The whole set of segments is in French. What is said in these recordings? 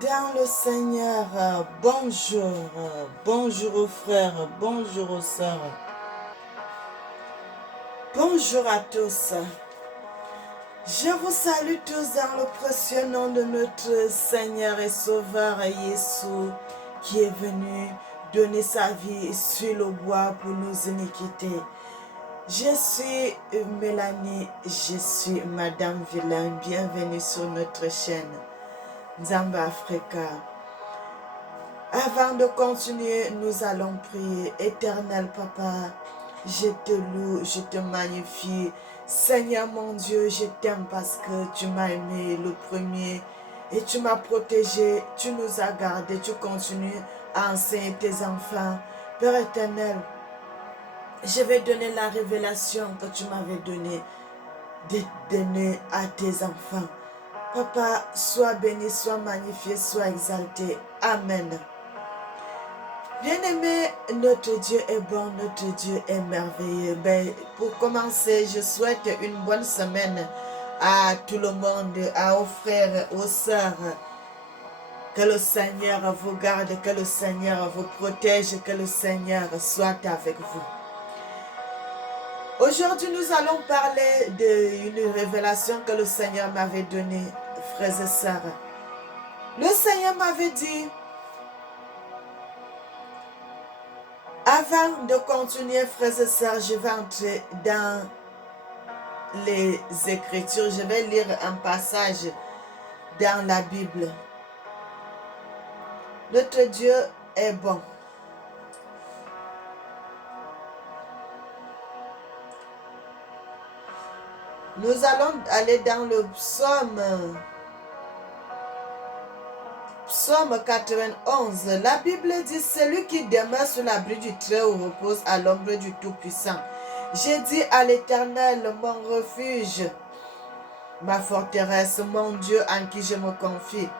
dans le Seigneur, bonjour, bonjour aux frères, bonjour aux sœurs, bonjour à tous. Je vous salue tous dans le précieux nom de notre Seigneur et Sauveur Jésus qui est venu donner sa vie sur le bois pour nos iniquités. Je suis Mélanie, je suis Madame Villain, bienvenue sur notre chaîne Nzamba Africa. Avant de continuer, nous allons prier. Éternel Papa, je te loue, je te magnifie. Seigneur mon Dieu, je t'aime parce que tu m'as aimé le premier et tu m'as protégé, tu nous as gardés, tu continues à enseigner tes enfants. Père éternel, je vais donner la révélation que tu m'avais donnée, de donner à tes enfants. Papa, sois béni, sois magnifié, sois exalté. Amen. Bien-aimé, notre Dieu est bon, notre Dieu est merveilleux. Pour commencer, je souhaite une bonne semaine à tout le monde, aux frères, aux sœurs. Que le Seigneur vous garde, que le Seigneur vous protège, que le Seigneur soit avec vous. Aujourd'hui, nous allons parler d'une révélation que le Seigneur m'avait donnée, frères et sœurs. Le Seigneur m'avait dit, avant de continuer, frères et sœurs, je vais entrer dans les Écritures. Je vais lire un passage dans la Bible. Notre Dieu est bon. Nous allons aller dans le psaume 91. La Bible dit, celui qui demeure sur l'abri du Très-Haut repose à l'ombre du Tout-Puissant. J'ai dit à l'Éternel, mon refuge, ma forteresse, mon Dieu en qui je me confie.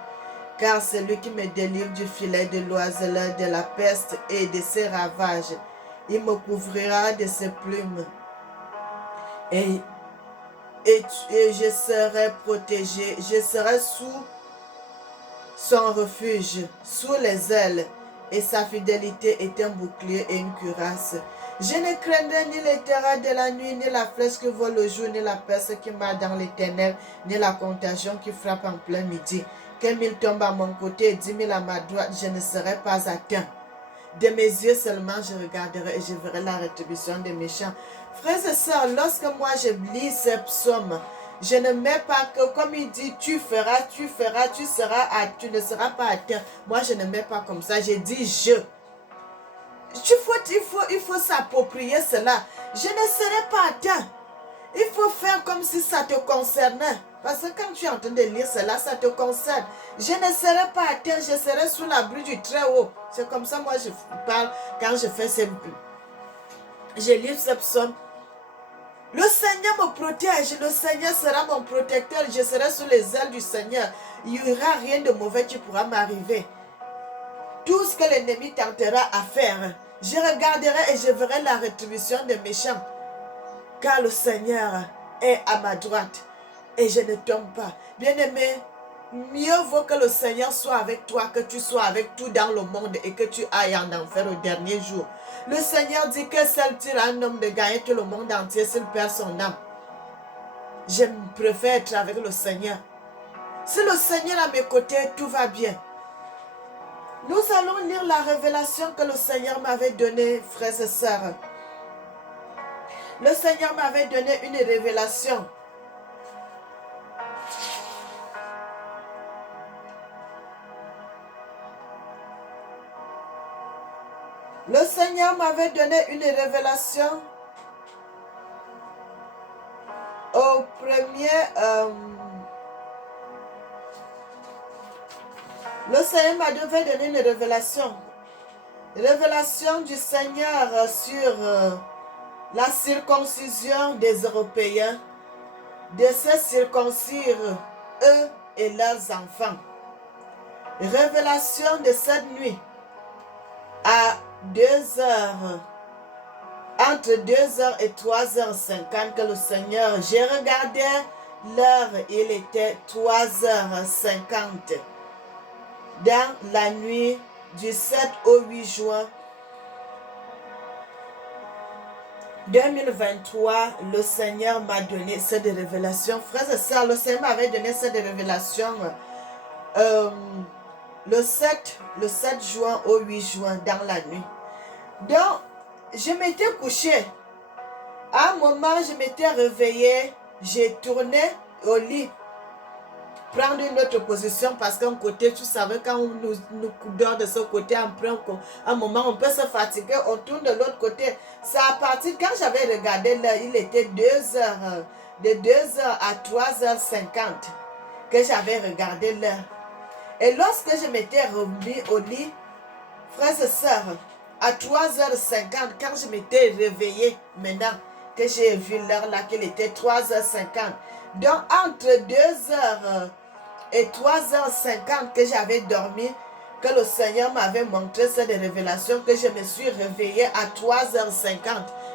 Car c'est lui qui me délivre du filet de l'oiseleur, de la peste et de ses ravages. Il me couvrira de ses plumes. Et je serai protégé, je serai sous son refuge, sous les ailes, et sa fidélité est un bouclier et une cuirasse. Je ne craindrai ni les terreurs de la nuit, ni la flèche qui vole le jour, ni la peste qui marche dans les ténèbres, ni la contagion qui frappe en plein midi. Que 1000 tombent à mon côté et 10 000 à ma droite, je ne serai pas atteint. De mes yeux seulement je regarderai et je verrai la rétribution des méchants. Frères et sœurs, lorsque moi je lis ces psaumes, je ne mets pas que, comme il dit, tu feras, tu ne seras pas atteint. Moi, je ne mets pas comme ça. Je dis je. Il faut s'approprier cela. Je ne serai pas atteint. Il faut faire comme si ça te concernait. Parce que quand tu es en train de lire cela, ça te concerne. Je ne serai pas atteint, je serai sous l'abri du Très-Haut. C'est comme ça, moi, je parle quand je fais ces... Je lis ce psaume. Le Seigneur me protège, le Seigneur sera mon protecteur, je serai sous les ailes du Seigneur. Il n'y aura rien de mauvais qui pourra m'arriver. Tout ce que l'ennemi tentera à faire, je regarderai et je verrai la rétribution des méchants. Car le Seigneur est à ma droite et je ne tombe pas. Bien-aimé, mieux vaut que le Seigneur soit avec toi, que tu sois avec tout dans le monde et que tu ailles en enfer au dernier jour. Le Seigneur dit que seul tire un homme de gagner tout le monde entier s'il perd son âme. Je préfère être avec le Seigneur. Si le Seigneur est à mes côtés, tout va bien. Nous allons lire la révélation que le Seigneur m'avait donnée, frères et sœurs. Le Seigneur m'avait donné une révélation. Le Seigneur m'avait donné une révélation au premier... le Seigneur m'avait donné une révélation. Révélation du Seigneur sur la circoncision des Européens, de se circoncire eux et leurs enfants. Révélation de cette nuit à 2h, entre 2h et 3h50 que le Seigneur, j'ai regardé l'heure, il était 3h50. dans la nuit du 7 au 8 juin 2023, le Seigneur m'a donné cette révélation. Frères et sœurs, le Seigneur m'avait donné cette révélation le 7 juin au 8 juin dans la nuit. Donc, je m'étais couchée. À un moment, je m'étais réveillée. J'ai tourné au lit. Prendre une autre position parce qu'un côté, tu savais, quand on nous dort de ce côté, après un moment, on peut se fatiguer, on tourne de l'autre côté. C'est à partir, quand j'avais regardé l'heure, il était 2 heures, de 2 heures à 3h50 que j'avais regardé l'heure. Et lorsque je m'étais remis au lit, frères et sœurs, à 3h50, quand je m'étais réveillée, maintenant que j'ai vu l'heure là, qu'il était 3h50. Donc, entre 2h et 3h50 que j'avais dormi, que le Seigneur m'avait montré cette révélation, que je me suis réveillée à 3h50.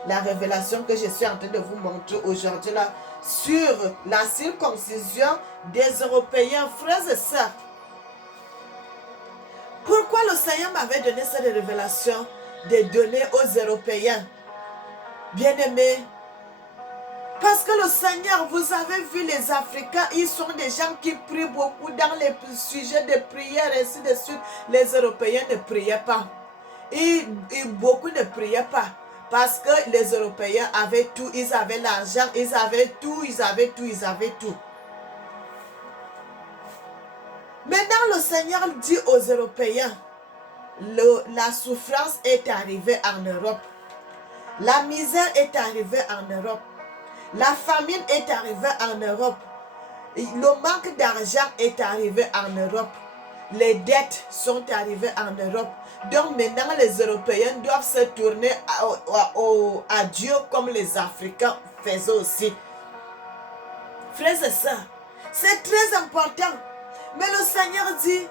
La révélation que je suis en train de vous montrer aujourd'hui là, sur la circoncision des Européens, frères et sœurs. Pourquoi le Seigneur m'avait donné cette révélation de donner aux Européens? Bien-aimés, parce que le Seigneur, vous avez vu les Africains, ils sont des gens qui prient beaucoup dans les sujets de prière, et ainsi de suite. Les Européens ne priaient pas. Et beaucoup ne priaient pas. Parce que les Européens avaient tout, ils avaient l'argent, ils avaient tout. Maintenant, le Seigneur dit aux Européens, la souffrance est arrivée en Europe. La misère est arrivée en Europe. La famine est arrivée en Europe. Le manque d'argent est arrivé en Europe. Les dettes sont arrivées en Europe. Donc maintenant, les Européens doivent se tourner à Dieu comme les Africains faisaient aussi. Frères et sœurs, c'est très important. Mais le Seigneur dit,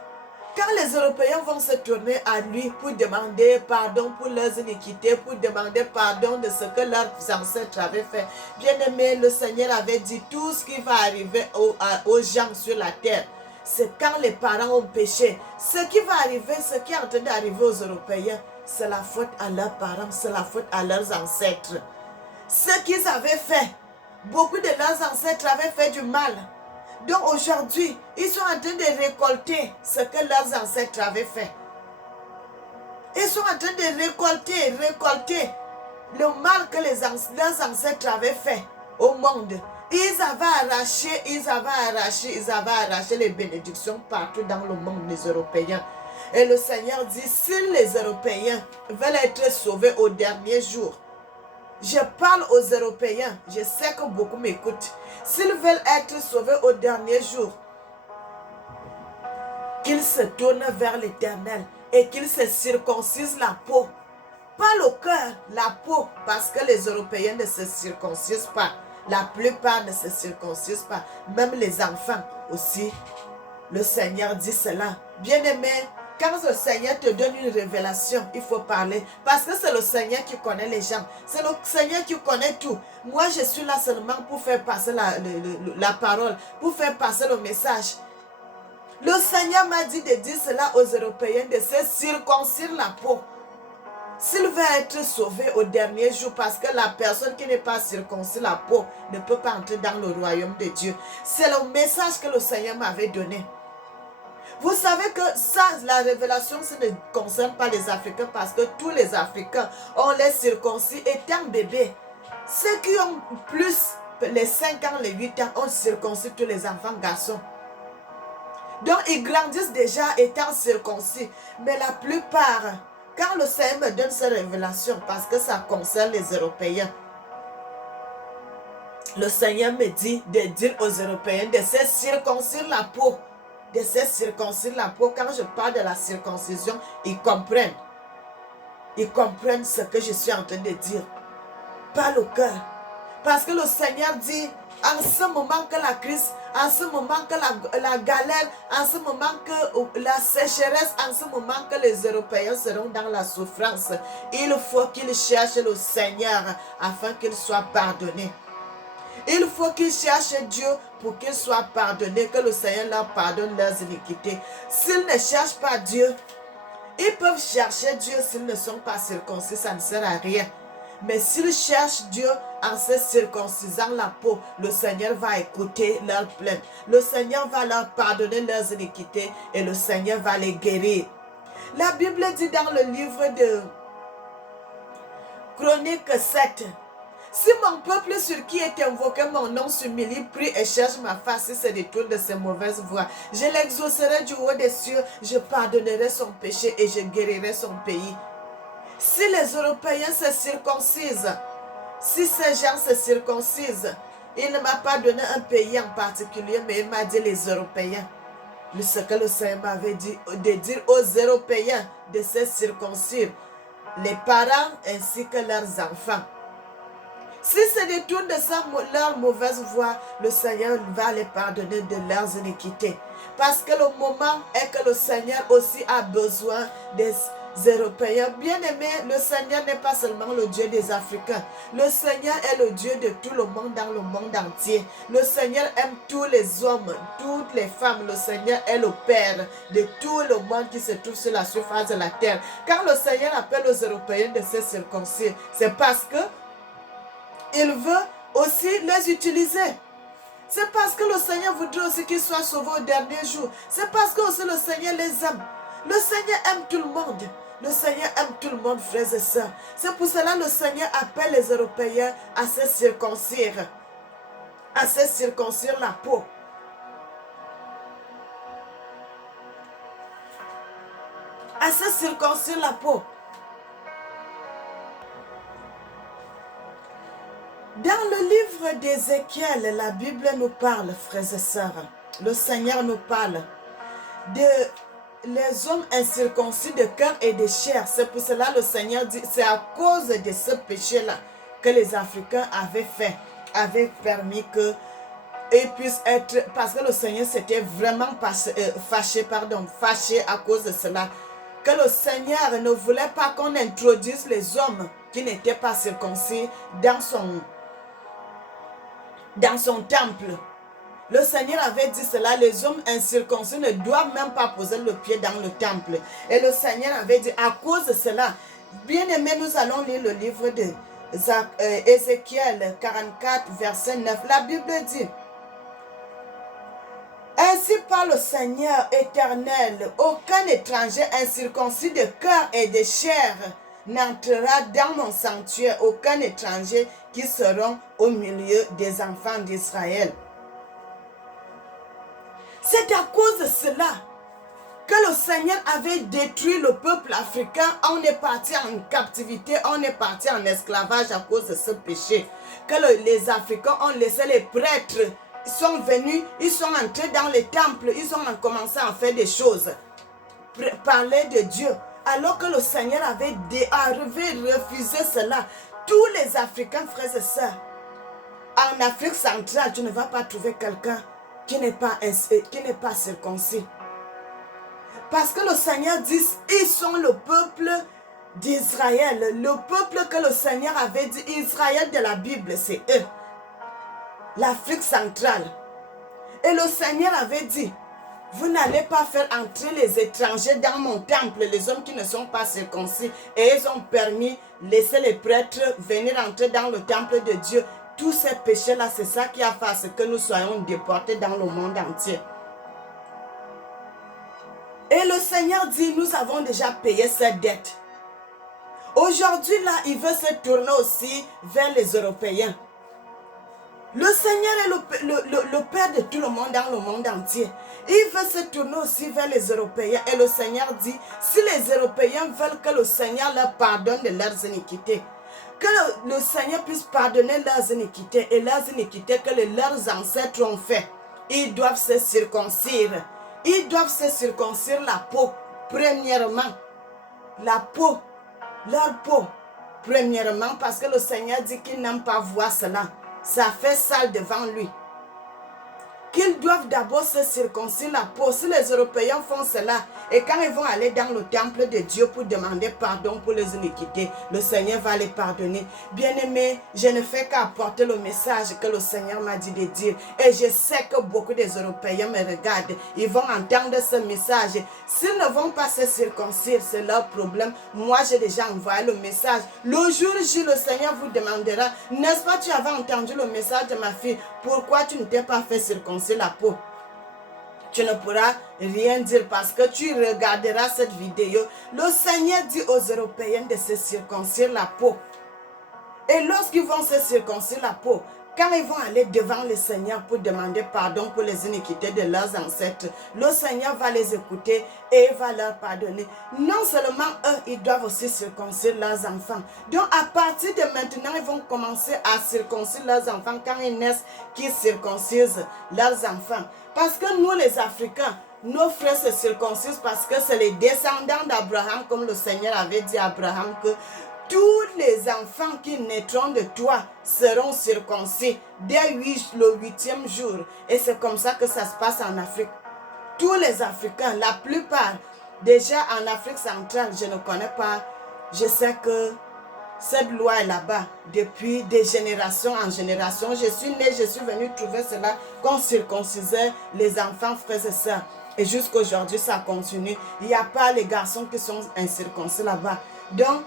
quand les Européens vont se tourner à lui pour demander pardon pour leurs iniquités, pour demander pardon de ce que leurs ancêtres avaient fait, bien aimé, le Seigneur avait dit tout ce qui va arriver aux gens sur la terre. C'est quand les parents ont péché. Ce qui va arriver, ce qui est en train d'arriver aux Européens, c'est la faute à leurs parents, c'est la faute à leurs ancêtres. Ce qu'ils avaient fait, beaucoup de leurs ancêtres avaient fait du mal. Donc aujourd'hui, ils sont en train de récolter ce que leurs ancêtres avaient fait. Ils sont en train de récolter le mal que leurs ancêtres avaient fait au monde. Ils avaient arraché les bénédictions partout dans le monde des Européens. Et le Seigneur dit, si les Européens veulent être sauvés au dernier jour, je parle aux Européens, je sais que beaucoup m'écoutent. S'ils veulent être sauvés au dernier jour, qu'ils se tournent vers l'Éternel et qu'ils se circoncisent la peau. Pas le cœur, la peau, parce que les Européens ne se circoncisent pas. La plupart ne se circoncisent pas. Même les enfants aussi. Le Seigneur dit cela. Bien-aimé, quand le Seigneur te donne une révélation, il faut parler. Parce que c'est le Seigneur qui connaît les gens. C'est le Seigneur qui connaît tout. Moi, je suis là seulement pour faire passer la parole, pour faire passer le message. Le Seigneur m'a dit de dire cela aux Européens, de se circoncire la peau. S'il veut être sauvé au dernier jour, parce que la personne qui n'est pas circoncis la peau ne peut pas entrer dans le royaume de Dieu. C'est le message que le Seigneur m'avait donné. Vous savez que ça, la révélation, ça ne concerne pas les Africains parce que tous les Africains ont les circoncis étant bébés. Ceux qui ont plus les 5 ans, les 8 ans, ont circoncis tous les enfants garçons. Donc ils grandissent déjà étant circoncis. Mais la plupart, quand le Seigneur me donne cette révélation, parce que ça concerne les Européens, le Seigneur me dit de dire aux Européens de se circoncire la peau. De se circoncire la peau. Quand je parle de la circoncision, ils comprennent. Ils comprennent ce que je suis en train de dire. Pas le cœur. Parce que le Seigneur dit, en ce moment que la crise, en ce moment que la galère, en ce moment que la sécheresse, en ce moment que les Européens seront dans la souffrance, il faut qu'ils cherchent le Seigneur afin qu'ils soient pardonnés. Il faut qu'ils cherchent Dieu pour qu'ils soient pardonnés, que le Seigneur leur pardonne leurs iniquités. S'ils ne cherchent pas Dieu, ils peuvent chercher Dieu s'ils ne sont pas circoncis, ça ne sert à rien. Mais s'ils cherchent Dieu en se circoncisant la peau, le Seigneur va écouter leurs plaintes. Le Seigneur va leur pardonner leurs iniquités et le Seigneur va les guérir. La Bible dit dans le livre de Chronique 7, si mon peuple sur qui est invoqué mon nom s'humilie, prie et cherche ma face, et se détourne de ses mauvaises voies, je l'exaucerai du haut des cieux, je pardonnerai son péché et je guérirai son pays. Si les Européens se circoncisent, si ces gens se circoncisent, il ne m'a pas donné un pays en particulier, mais il m'a dit les Européens. Ce que le Seigneur m'avait dit, de dire aux Européens de se circoncire, les parents ainsi que leurs enfants. S'ils se détournent de leur mauvaise voie, le Seigneur va les pardonner de leurs iniquités. Parce que le moment est que le Seigneur aussi a besoin des Européens. Bien-aimés, le Seigneur n'est pas seulement le Dieu des Africains. Le Seigneur est le Dieu de tout le monde dans le monde entier. Le Seigneur aime tous les hommes, toutes les femmes. Le Seigneur est le Père de tout le monde qui se trouve sur la surface de la terre. Quand le Seigneur appelle aux Européens de se circoncire, c'est parce que il veut aussi les utiliser. C'est parce que le Seigneur voudrait aussi qu'ils soient sauvés au dernier jour. C'est parce que aussi le Seigneur les aime. Le Seigneur aime tout le monde. Le Seigneur aime tout le monde, frères et sœurs. C'est pour cela que le Seigneur appelle les Européens à se circoncire. À se circoncire la peau. À se circoncire la peau. Dans le livre d'Ézéchiel, la Bible nous parle, frères et sœurs. Le Seigneur nous parle de les hommes incirconcis de cœur et de chair. C'est pour cela que le Seigneur dit, c'est à cause de ce péché-là que les Africains avaient permis que ils puissent être, parce que le Seigneur s'était vraiment fâché à cause de cela, que le Seigneur ne voulait pas qu'on introduise les hommes qui n'étaient pas circoncis dans son temple. Le Seigneur avait dit cela, les hommes incirconcis ne doivent même pas poser le pied dans le temple. Et le Seigneur avait dit, à cause de cela, bien aimé, nous allons lire le livre de Ézéchiel 44, verset 9. La Bible dit, ainsi parle le Seigneur éternel, aucun étranger incirconcis de cœur et de chair n'entrera dans mon sanctuaire, aucun étranger qui seront au milieu des enfants d'Israël. C'est à cause de cela que le Seigneur avait détruit le peuple africain. On est parti en captivité, on est parti en esclavage à cause de ce péché. Que les Africains ont laissé les prêtres, ils sont venus, ils sont entrés dans les temples, ils ont commencé à faire des choses, parler de Dieu. Alors que le Seigneur avait refusé cela. Tous les Africains, frères et sœurs, en Afrique centrale, tu ne vas pas trouver quelqu'un qui n'est pas circoncis. Parce que le Seigneur dit, ils sont le peuple d'Israël. Le peuple que le Seigneur avait dit, Israël de la Bible, c'est eux. L'Afrique centrale. Et le Seigneur avait dit, vous n'allez pas faire entrer les étrangers dans mon temple, les hommes qui ne sont pas circoncis. Et ils ont permis, laisser les prêtres venir entrer dans le temple de Dieu. Tous ces péchés-là, c'est ça qui a fait ce que nous soyons déportés dans le monde entier. Et le Seigneur dit, nous avons déjà payé cette dette. Aujourd'hui, là, il veut se tourner aussi vers les Européens. Le Seigneur est le Père de tout le monde dans le monde entier. Il veut se tourner aussi vers les Européens. Et le Seigneur dit, si les Européens veulent que le Seigneur leur pardonne de leurs iniquités, que le Seigneur puisse pardonner leurs iniquités et leurs iniquités que leurs ancêtres ont fait, ils doivent se circoncire. Ils doivent se circoncire la peau, premièrement. La peau, leur peau, premièrement, parce que le Seigneur dit qu'il n'aime pas voir cela. Ça fait sale devant lui. qu'ils doivent d'abord se circoncire la peau. Si les Européens font cela, et quand ils vont aller dans le temple de Dieu pour demander pardon pour les iniquités, le Seigneur va les pardonner. Bien-aimés, je ne fais qu'apporter le message que le Seigneur m'a dit de dire. Et je sais que beaucoup des Européens me regardent. Ils vont entendre ce message. S'ils ne vont pas se circoncire, c'est leur problème. Moi, j'ai déjà envoyé le message. Le jour J, le Seigneur vous demandera, n'est-ce pas, tu avais entendu le message de ma fille, pourquoi tu ne t'es pas fait circoncire la peau? Tu ne pourras rien dire parce que tu regarderas cette vidéo. Le Seigneur dit aux Européens de se circoncire la peau. Et lorsqu'ils vont se circoncire la peau, quand ils vont aller devant le Seigneur pour demander pardon pour les iniquités de leurs ancêtres, le Seigneur va les écouter et va leur pardonner. Non seulement eux, ils doivent aussi circoncire leurs enfants. Donc à partir de maintenant, ils vont commencer à circoncire leurs enfants quand ils naissent, qu'ils circoncisent leurs enfants. Parce que nous les Africains, nos frères se circoncisent parce que c'est les descendants d'Abraham, comme le Seigneur avait dit à Abraham que tous les enfants qui naîtront de toi seront circoncis dès le 8e jour. Et c'est comme ça que ça se passe en Afrique. Tous les Africains, la plupart, déjà en Afrique centrale, je ne connais pas. Je sais que cette loi est là-bas depuis des générations en génération. Je suis née, je suis venue trouver cela qu'on circoncisait les enfants, frères et sœurs. Et jusqu'à aujourd'hui, ça continue. Il n'y a pas les garçons qui sont incirconcis là-bas. Donc,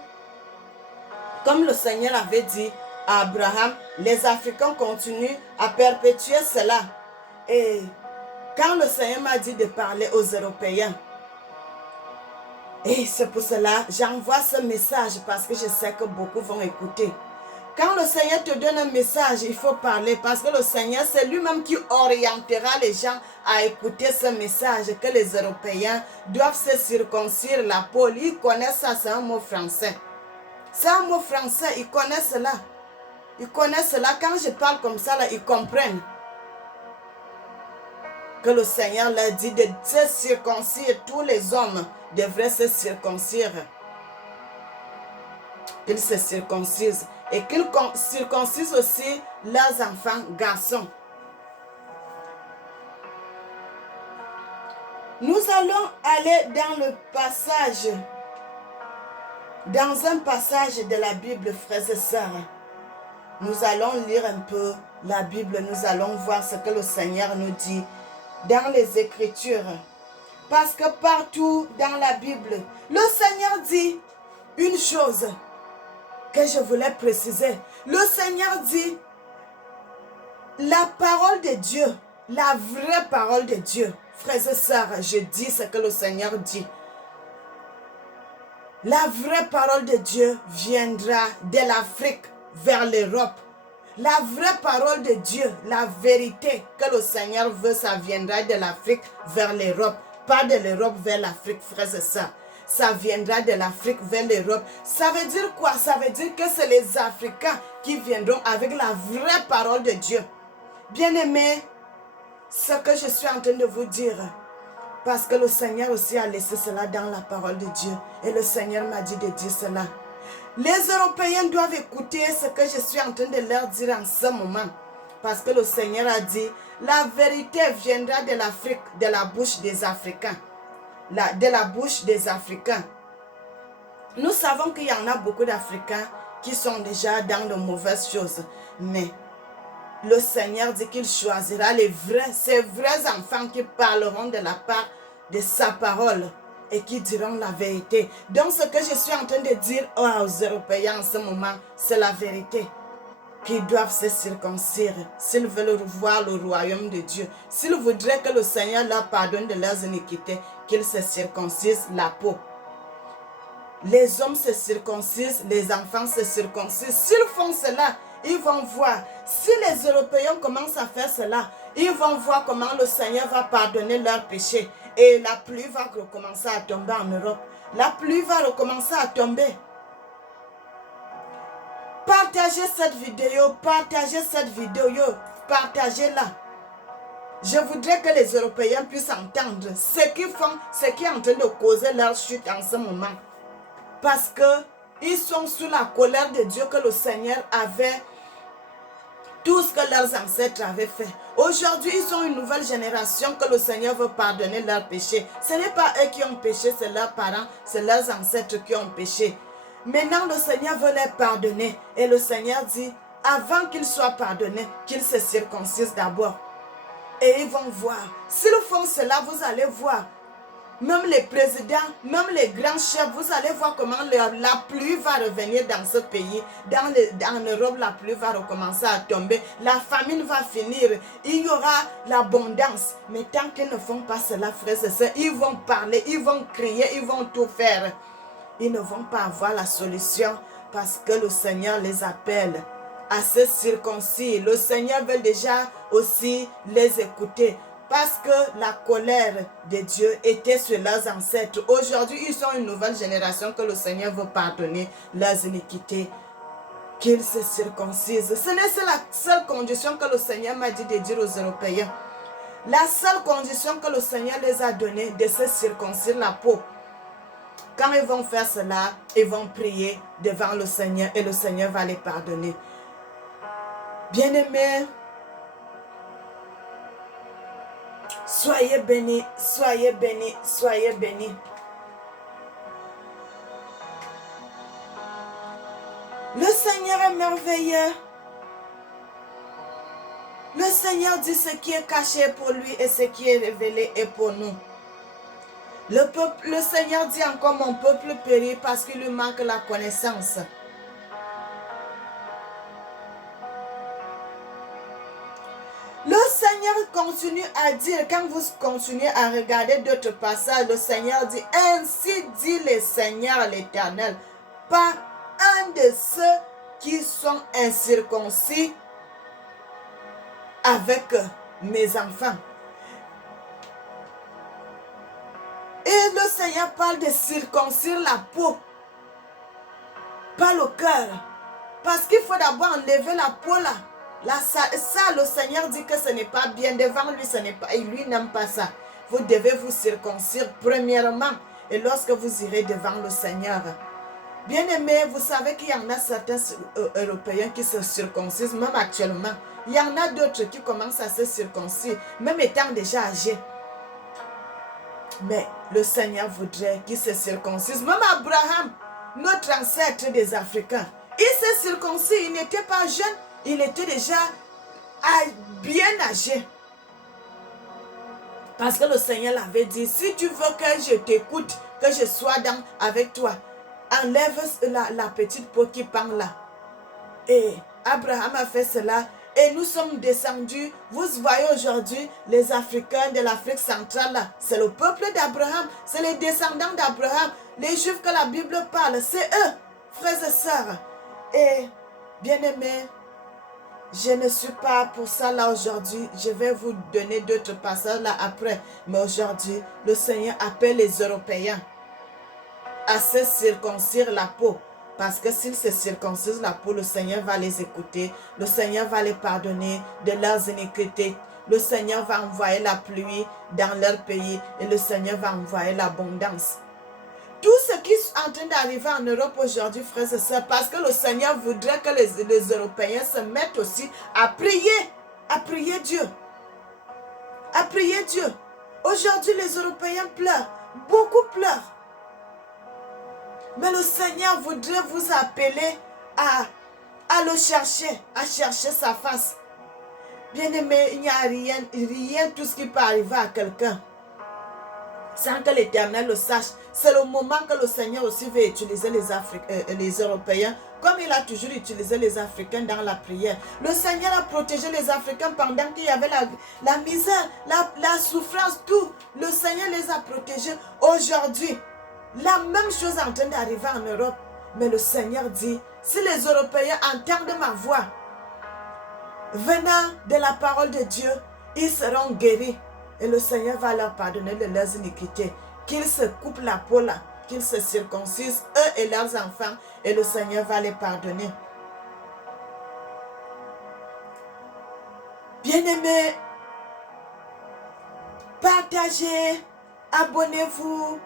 comme le Seigneur avait dit à Abraham, les Africains continuent à perpétuer cela. Et quand le Seigneur m'a dit de parler aux Européens, et c'est pour cela j'envoie ce message parce que je sais que beaucoup vont écouter. Quand le Seigneur te donne un message, il faut parler parce que le Seigneur, c'est lui-même qui orientera les gens à écouter ce message que les Européens doivent se circoncire la peau. Ils connaissent ça, c'est un mot français. C'est un mot français, ils connaissent cela. Ils connaissent cela. Quand je parle comme ça, là, ils comprennent que le Seigneur leur dit de se circoncire. Tous les hommes devraient se circoncire. Qu'ils se circoncisent. Et qu'ils circoncisent aussi leurs enfants garçons. Nous allons aller dans le passage. Dans un passage de la Bible, frères et sœurs, nous allons lire un peu la Bible, nous allons voir ce que le Seigneur nous dit dans les Écritures. Parce que partout dans la Bible, le Seigneur dit une chose que je voulais préciser. Le Seigneur dit la parole de Dieu, la vraie parole de Dieu. Frères et sœurs, je dis ce que le Seigneur dit. La vraie parole de Dieu viendra de l'Afrique vers l'Europe. La vraie parole de Dieu, la vérité que le Seigneur veut, ça viendra de l'Afrique vers l'Europe. Pas de l'Europe vers l'Afrique, frères et sœurs. Ça viendra de l'Afrique vers l'Europe. Ça veut dire quoi? Ça veut dire que c'est les Africains qui viendront avec la vraie parole de Dieu. Bien-aimés, ce que je suis en train de vous dire, parce que le Seigneur aussi a laissé cela dans la parole de Dieu. Et le Seigneur m'a dit de dire cela. Les Européens doivent écouter ce que je suis en train de leur dire en ce moment. Parce que le Seigneur a dit, la vérité viendra de l'Afrique, de la bouche des Africains. De la bouche des Africains. Nous savons qu'il y en a beaucoup d'Africains qui sont déjà dans de mauvaises choses. Mais le Seigneur dit qu'il choisira ces vrais enfants qui parleront de la part de sa parole et qui diront la vérité. Donc ce que je suis en train de dire aux Européens en ce moment, c'est la vérité. Qu'ils doivent se circoncire s'ils veulent voir le royaume de Dieu. S'ils voudraient que le Seigneur leur pardonne de leurs iniquités, qu'ils se circoncisent la peau. Les hommes se circoncisent, les enfants se circoncisent. S'ils font cela, ils vont voir. Si les Européens commencent à faire cela, ils vont voir comment le Seigneur va pardonner leurs péchés. Et la pluie va recommencer à tomber en Europe. La pluie va recommencer à tomber. Partagez cette vidéo, partagez-la. Je voudrais que les Européens puissent entendre ce qu'ils font, ce qui est en train de causer leur chute en ce moment. Parce qu'ils sont sous la colère de Dieu que le Seigneur avait Tout ce que leurs ancêtres avaient fait. Aujourd'hui, ils sont une nouvelle génération que le Seigneur veut pardonner leurs péchés. Ce n'est pas eux qui ont péché, c'est leurs parents, c'est leurs ancêtres qui ont péché. Maintenant, le Seigneur veut les pardonner. Et le Seigneur dit, avant qu'ils soient pardonnés, qu'ils se circoncisent d'abord. Et ils vont voir. S'ils font cela, vous allez voir. Même les présidents, même les grands chefs, vous allez voir comment la pluie va revenir dans ce pays. En Europe, la pluie va recommencer à tomber. La famine va finir. Il y aura l'abondance. Mais tant qu'ils ne font pas cela, frères et sœurs, ils vont parler, ils vont crier, ils vont tout faire. Ils ne vont pas avoir la solution parce que le Seigneur les appelle à se circoncire. Le Seigneur veut déjà aussi les écouter. Parce que la colère de Dieu était sur leurs ancêtres. Aujourd'hui, ils sont une nouvelle génération que le Seigneur veut pardonner leurs iniquités. Qu'ils se circoncisent. Ce n'est la seule condition que le Seigneur m'a dit de dire aux Européens. La seule condition que le Seigneur les a donnée, de se circoncire la peau. Quand ils vont faire cela, ils vont prier devant le Seigneur et le Seigneur va les pardonner. Bien-aimés, soyez bénis, soyez bénis, soyez bénis. Le Seigneur est merveilleux. Le Seigneur dit ce qui est caché pour lui et ce qui est révélé est pour nous. Le Seigneur dit encore, mon peuple périt parce qu'il lui manque la connaissance. Le Seigneur continue à dire, quand vous continuez à regarder d'autres passages, le Seigneur dit, ainsi dit le Seigneur l'Éternel, pas un de ceux qui sont incirconcis avec mes enfants. Et le Seigneur parle de circoncire la peau, pas le cœur. Parce qu'il faut d'abord enlever la peau là. Ça, le Seigneur dit que ce n'est pas bien. Devant lui, ce n'est pas. Et lui n'aime pas ça. Vous devez vous circoncire premièrement. Et lorsque vous irez devant le Seigneur. Bien aimé, vous savez qu'il y en a certains Européens qui se circoncisent, même actuellement. Il y en a d'autres qui commencent à se circoncire, même étant déjà âgés. Mais le Seigneur voudrait qu'ils se circoncisent. Même Abraham, notre ancêtre des Africains, il s'est circoncis, il n'était pas jeune, il était déjà bien âgé. Parce que le Seigneur l'avait dit, si tu veux que je t'écoute, que je sois avec toi, enlève la petite peau qui pend là. Et Abraham a fait cela. Et nous sommes descendus. Vous voyez aujourd'hui les Africains de l'Afrique centrale. C'est le peuple d'Abraham. C'est les descendants d'Abraham. Les Juifs que la Bible parle. C'est eux, frères et sœurs. Et bien-aimés, je ne suis pas pour ça là aujourd'hui. Je vais vous donner d'autres passages là après. Mais aujourd'hui, le Seigneur appelle les Européens à se circoncire la peau. Parce que s'ils se circoncisent la peau, le Seigneur va les écouter. Le Seigneur va les pardonner de leurs iniquités. Le Seigneur va envoyer la pluie dans leur pays. Et le Seigneur va envoyer l'abondance. Tout ce qui est en train d'arriver en Europe aujourd'hui, frères et sœurs, parce que le Seigneur voudrait que les Européens se mettent aussi à prier Dieu. À prier Dieu. Aujourd'hui, les Européens pleurent. Beaucoup pleurent. Mais le Seigneur voudrait vous appeler à le chercher, à chercher sa face. Bien-aimé, il n'y a rien, tout ce qui peut arriver à quelqu'un, sans que l'Éternel le sache. C'est le moment que le Seigneur aussi veut utiliser les Européens, comme il a toujours utilisé les Africains dans la prière. Le Seigneur a protégé les Africains pendant qu'il y avait la misère, la souffrance, tout. Le Seigneur les a protégés. Aujourd'hui, la même chose est en train d'arriver en Europe. Mais le Seigneur dit, si les Européens entendent ma voix, venant de la parole de Dieu, ils seront guéris. Et le Seigneur va leur pardonner de leurs iniquités. Qu'ils se coupent la peau là, qu'ils se circoncisent, eux et leurs enfants. Et le Seigneur va les pardonner. Bien-aimés, partagez, abonnez-vous.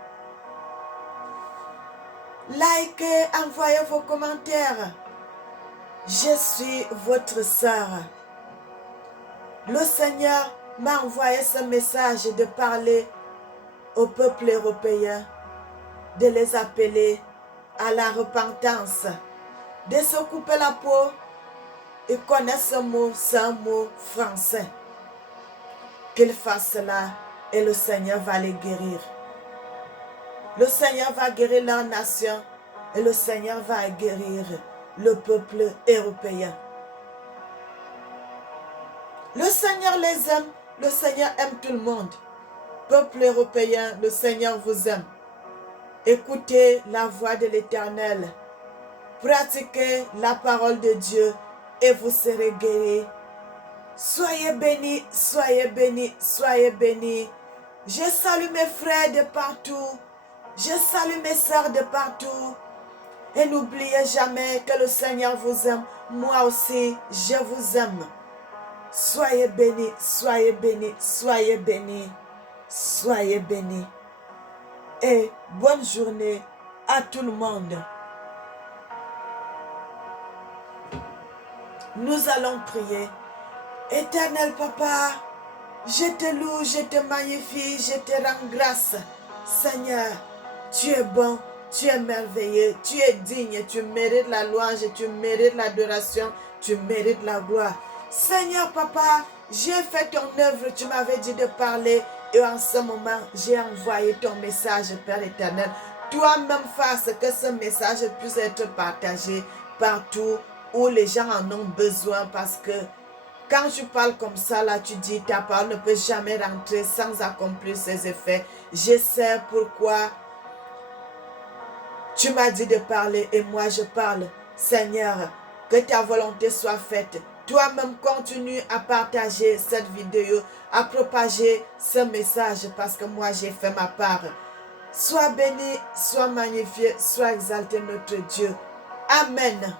Likez, envoyez vos commentaires. Je suis votre sœur, Le Seigneur m'a envoyé ce message de parler au peuple européen, de les appeler à la repentance, de se couper la peau et connaître ce mot, c'est un mot français. Qu'ils fassent cela et le Seigneur va les guérir. Le Seigneur va guérir leur nation et le Seigneur va guérir le peuple européen. Le Seigneur les aime, le Seigneur aime tout le monde. Peuple européen, le Seigneur vous aime. Écoutez la voix de l'Éternel. Pratiquez la parole de Dieu et vous serez guéris. Soyez bénis, soyez bénis, soyez bénis. Je salue mes frères de partout. Je salue mes sœurs de partout. Et n'oubliez jamais que le Seigneur vous aime. Moi aussi, je vous aime. Soyez bénis, soyez bénis, soyez bénis, soyez bénis. Et bonne journée à tout le monde. Nous allons prier. Éternel Papa, je te loue, je te magnifie, je te rends grâce. Seigneur, tu es bon, tu es merveilleux, tu es digne, tu mérites la louange, tu mérites l'adoration, tu mérites la gloire. Seigneur Papa, j'ai fait ton œuvre, tu m'avais dit de parler et en ce moment, j'ai envoyé ton message, Père éternel. Toi-même fasse que ce message puisse être partagé partout où les gens en ont besoin parce que quand tu parles comme ça, là, tu dis ta parole ne peut jamais rentrer sans accomplir ses effets. Je sais pourquoi tu m'as dit de parler et moi je parle. Seigneur, que ta volonté soit faite. Toi-même continue à partager cette vidéo, à propager ce message parce que moi j'ai fait ma part. Sois béni, sois magnifié, sois exalté notre Dieu. Amen.